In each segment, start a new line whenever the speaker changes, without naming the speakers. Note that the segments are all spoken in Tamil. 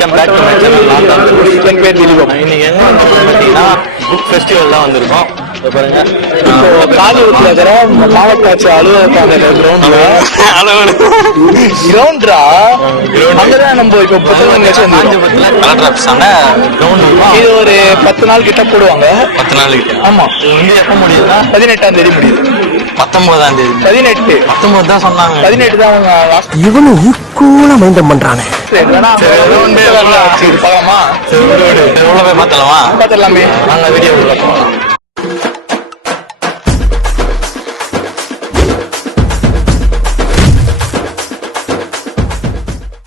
Welcome back to my channel.
என் பேர் திலீபம்
இன்னைக்கு எங்க பார்த்தீங்கன்னா புக் ஃபெஸ்டிவல் தான் வந்திருக்கோம். பாருங்க.
காலிவுட்ல இருக்கிற மாவட்டாட்சி அலுவலகத்தாங்க கிரவுண்ட்ல கிரவுண்ட்ரா அங்கதான் நம்ம இப்ப புத்தகம் இது ஒரு பத்து நாள் கிட்ட போடுவாங்க.
பத்து நாளைக்கு
ஆமா.
இது வந்து எப்போ முடியுதுன்னா?
பதினெட்டாம் தேதி முடியுது.
பத்தொன்பதாம் தேதி.
பதினெட்டு.
பத்தொன்பது தான் சொன்னாங்க.
பதினெட்டு தான் அவங்க லாஸ்ட்
இவனு ஈக்குவலா மைண்டம் பண்றானே.
பார்க்கலாமா
உள்ள போய் பார்த்தலாமா
பார்த்துடலாமே.
வாங்க வீடியோ உள்ள போலாம்.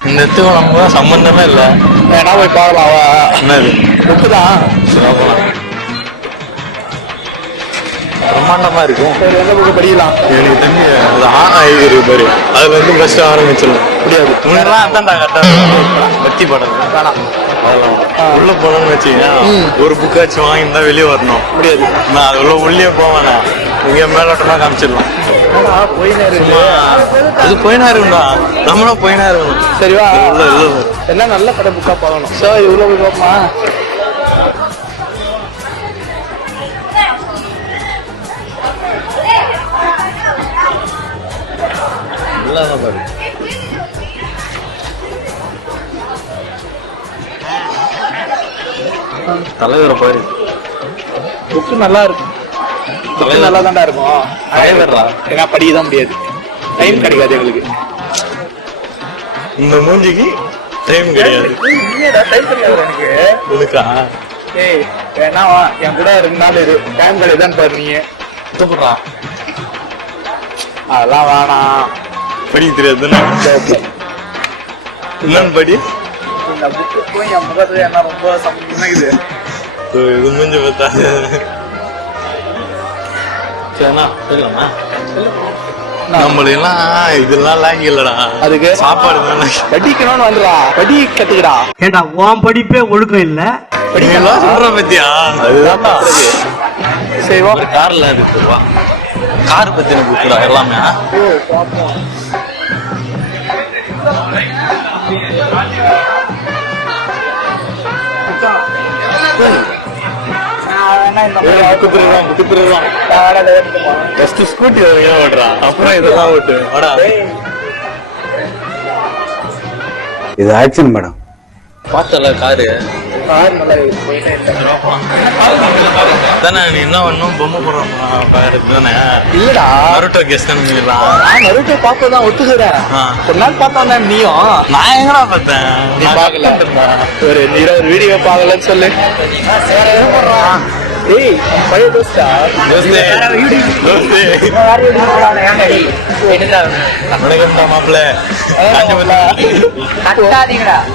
இந்த இடத்துக்கு நம்ம சம்பந்தமே இல்ல.
வேணா போய் பார்க்கலாம்.
என்னது?
புக்கு தான்
போலாம். பிரம்மாண்டமா இருக்கும்.
சரி எந்த புக்கு படிக்கலாம்?
எனக்கு தெரிஞ்சு அது ஆனா இது பாரு. அதுல இருந்து ஃபர்ஸ்ட் ஆரம்பிச்சிடலாம்.
முடியாது.
முன்னெல்லாம் அதான்டா கரெக்டா பத்தி படம்.
வேணாம்.
அதெல்லாம் உள்ள போனோம்னு வச்சீங்கன்னா ஒரு புக்காச்சும் வாங்கியிருந்தா வெளியே வரணும்.
முடியாது.
நான் அது உள்ள உள்ளே போவேனே இங்க மேலோட்டமா காமிச்சிடலாம்.
இருக்கு
அது போயினா இருக்கும்டா நம்மளும் போயினா இருக்கணும்
சரி வா.
இல்ல இல்ல. இல்ல.
என்ன நல்ல கடை புக்கா பார்க்கணும் சார் இவ்வளோ போய் பார்ப்போமா?
தலைவரை பாரு
புக்கு நல்லா இருக்கும். புக்கு நல்லா தான்டா இருக்கும்.
தலைவர்ரா.
ஏன்னா படிக்க தான் முடியாது. டைம் கிடைக்காது எங்களுக்கு.
இந்த மூஞ்சிக்கு டைம் கிடையாது.
டைம் கிடையாது எனக்கு
உனக்கா?
ஏய் வேணா வா. என் கூட ரெண்டு நாள் இரு. டைம் கிடையாதுன்னு பாரு நீ. அதெல்லாம் வேணாம்.
படிக்க தெரியாதுன்னு என்னன்னு படி.
இந்த புக்கு போய் என் முகத்துல என்ன ரொம்ப சமைக்குது
ஓ, இது மூஞ்சி பார்த்தா. சரிண்ணா சரிண்ணா நம்மளெல்லாம் இதெல்லாம் லாங்கி இல்லடா.
அதுக்கு
சாப்பாடு
படிக்கணும்னு வந்துடா. படி கத்துக்கடா.
ஏடா உன் படிப்பே ஒழுக்கம் இல்ல?
படிக்கலாம் சொல்ற பத்தியா? அதுதான்
சரி. வா.
ஒரு கார்ல இருக்கு வா. கார் பத்தின புக்குடா எல்லாமே ஃபர்ஸ்ட் ஸ்கூட்டி வரைக்கும் ஓட்டுறா அப்புறம் இதெல்லாம் ஓட்டு. வாடா.
இது ஆக்ஷன் மேடம்
பார்த்தல காரு. தானே நீ என்ன பண்ணும்? பொம்மை போடுறோம் காரு தானே.
இல்லடா.
நருட்டோ கெஸ்ட் நினைக்கலாம்
நான் நருட்டோ ஒத்துக்கிறேன்.
ஆ.
ஒரு நாள் பார்த்தா நீயும்.
நான் எங்கடா பார்த்தேன்?
நீ பார்க்கல. ஒரு ஒரு வீடியோ பார்க்கலன்னு சொல்லு. ஏய் நம்ம பழைய
தோஸ்தே, தோஸ்தே. வணக்கம்டா மாப்பிள்ள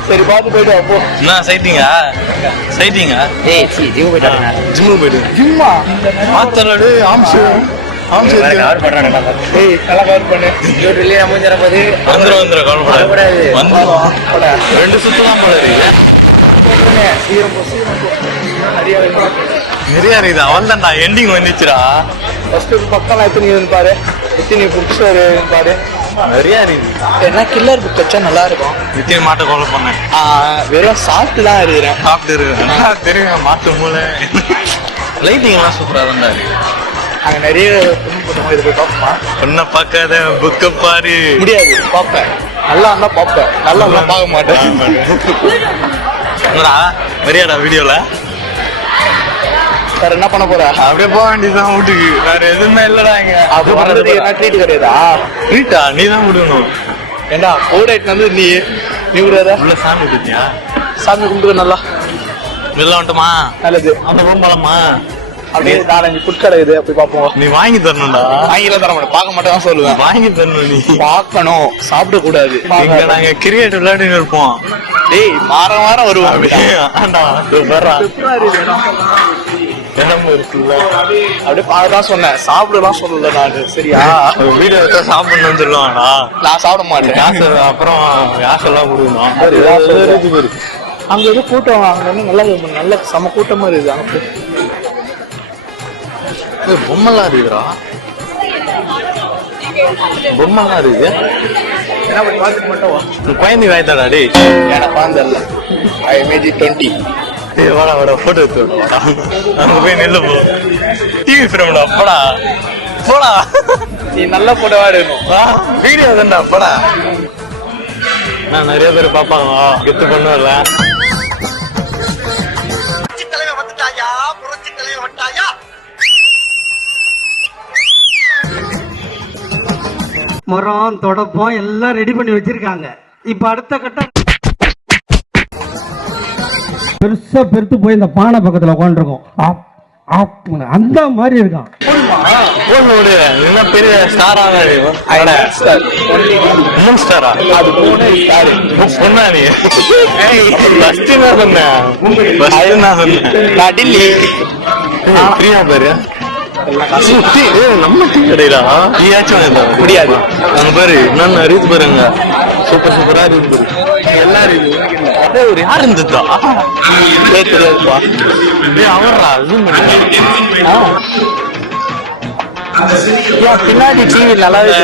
சரி பார்த்து போயிட்டு வா, போ
என்ன சைட்டிங்கா சைட்டிங்கா ஜிம்மு போயிட்டு
ஜிம்மா
மாத்தலடு ஆம்சு ஆம்சு
ஏய் நல்லா கவர் பண்ணு
வந்துரும் வந்துரும் கவலைப்படாது வந்துரும் ரெண்டு சுத்தலாம் போல இருக்கு
சீரம் போ சீரம் போ நிறைய
நிறைய இருக்குது அவன் தான்டா எண்டிங் வந்துச்சுடா
ஃபர்ஸ்ட் பக்கம் எத்தனை இருக்குன்னு பாரு. எத்தனை புக்ஸ் வருதுன்னு பாரு.
நிறைய இருக்குது
என்ன கில்லர் புக் வச்சா நல்லா இருக்கும்.
நித்தியம் மாட்டை கொலை பண்ணேன்
வெறும் சாப்பிட்டு தான் இருக்கிறேன்
சாப்பிட்டு இருக்கேன் நல்லா தெரியும் மாட்டு மூளை. லைட்டிங் எல்லாம் சூப்பரா தான்டா இருக்கு.
அங்க நிறைய பொண்ணு போட்டோம் இது போய் பார்ப்போமா
ஒன்ன பார்க்காத புக்க பாரு.
முடியாது பார்ப்பேன் நல்லா இருந்தா பார்ப்பேன் நல்லா இருந்தா பார்க்க மாட்டேன்.
என்னடா வரியாடா வீடியோல
வேற என்ன பண்ண போற?
அப்படியே போக வேண்டியதுதான் வீட்டுக்கு. வேற எதுவுமே இல்லடா இங்க.
அப்ப வந்தது என்ன? ட்ரீட் கிடையாதா?
வீட்டா நீ தான் விடணும்
ஏண்டா கோட் ஆயிட்டு வந்து நீ நீ விடாத
உள்ள சாமி பத்தியா
சாமி கும்பிட்டு நல்லா.
வெளில வந்துட்டுமா
நல்லது.
அந்த போகலாமா
அப்படியே நாலஞ்சு புட்கடை இது அப்படி பார்ப்போம்.
நீ வாங்கி தரணும்டா.
வாங்கில தர மாட்டேன் பார்க்க மாட்டேன் சொல்லுவேன்.
வாங்கி தரணும் நீ.
பார்க்கணும். சாப்பிட கூடாது.
இங்க நாங்க கிரிக்கெட் விளையாடின்னு இருப்போம்.
டேய் மாற வாரம் வருவோம்.
அப்படியே? ஆண்டா இதோ இடம் இருக்குல்ல
அப்படியே பார்க்க தான் சொன்னேன். சாப்பிடலாம் சொல்லல நான் சரியா?
வீடியோ எடுத்தா சாப்பிடணும்னு சொல்லுவாங்கடா.
நான் சாப்பிட மாட்டேன்.
காசு அப்புறம் காசெல்லாம் கொடுக்கணும்.
அங்க எது கூட்டம் அங்க நல்லா நல்ல செம கூட்டமா இருக்குது அங்க
பொம்மைலாம் இருக்குதுடா பொம்மைலாம் இருக்கு
என்ன பண்ணி பார்த்துட்டு மட்டும்
குழந்தை வாய்த்தாடா டேய்.
எனக்கு பாந்தல்ல ஐ மேஜி டுவெண்ட்டி
வாடா வாடா போட்டோ எடுத்து விடு, அங்க போய் நில்லு போ. டிவி ஃப்ரேம்டா போடா. போடா.
நீ நல்ல போட்டோவா எடுக்கணும்.
வீடியோ தான்டா போடா. நான் நிறைய பேர் பாப்பாங்க கெத்து பண்ணுவல
மரம் தொடப்பம் எல்லாம் ரெடி பண்ணி வச்சிருக்காங்க. இப்ப அடுத்த கட்டம் பெருசா பெருத்து போய் இந்த பானை பக்கத்துல உட்காந்துருக்கும் அந்த மாதிரி இருக்கான்
என்ன பெரிய ஸ்டார் மூணு ஸ்டாரா
அது
நீ ஃபர்ஸ்ட் நான் சொன்னேன் ஃபர்ஸ்ட் நான் சொன்னேன்
நான் டில்லி
பிரியா பாரு நம்ம டீ கடைடா நீயாச்சும்
முடியாது.
அங்க பாரு என்னென்ன ரீத் பாருங்க சூப்பர் சூப்பரா இருக்கு எல்லாரும்? ஏய், ஒரு யார் இருந்ததா?
தெரியாதுப்பா
அவர்ரா
பின்னாடி டிவி நல்லாவே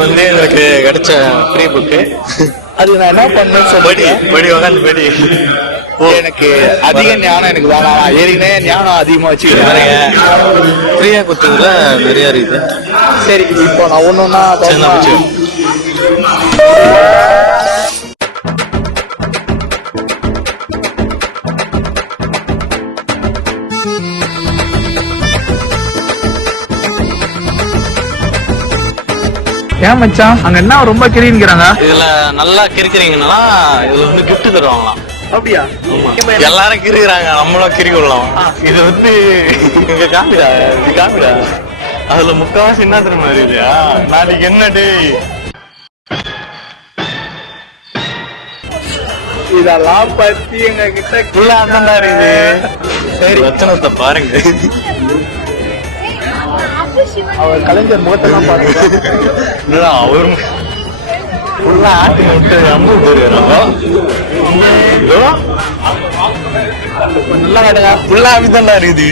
வந்து எங்களுக்கு கிடைச்ச ஃப்ரீ புக்கு
அது நான் என்ன பண்ணேன்னு
படி படி உக்காந்து படி.
எனக்கு அதிக ஞானம் எனக்கு வேணாம். ஏற்கனவே ஞானம் அதிகமா வச்சுக்கிறேன்.
ஃப்ரீயா கொடுத்ததுல நிறைய இருக்குது.
சரி இப்போ நான் ஒண்ணு ஏன் மச்சான்? அங்க என்ன ரொம்ப கிரிங்கிறாங்க?
இதுல நல்லா கிறுக்குறீங்கன்னா இதுல வந்து gift தருவாங்களாம்.
அப்படியா?
எல்லாரும் கிறுக்குறாங்க நம்மளும் கிறுக்கி விடலாம் இது வந்து இங்க காமிடா இது காமிடா. அதுல முக்காவாசி என்ன தெரியுமா? இல்லையா நாளைக்கு என்ன டேய்?
இதெல்லாம் பத்தி எங்க கிட்ட
உள்ள அதான்டா இருக்குது சரி. வச்சனத்தை பாருங்க.
அவர் கலைஞர் முகத்தெல்லாம் பாருங்க.
அவரும் உள்ள ஆட்டி விட்டு அம்பு போயிருக்கிறோம் நல்லா காட்டுங்க உள்ள அப்படிதான்டா இருக்குது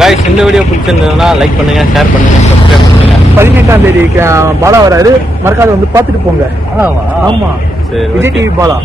கைஸ் இந்த வீடியோ பிடிச்சிருந்ததுன்னா லைக் பண்ணுங்க ஷேர் பண்ணுங்க சப்ஸ்கிரைப் பண்ணுங்க.
பதினெட்டாம் தேதி பாலா வராரு. மறக்காத வந்து பாத்துட்டு போங்க. ஆமா. விஜய் டிவி பாலா.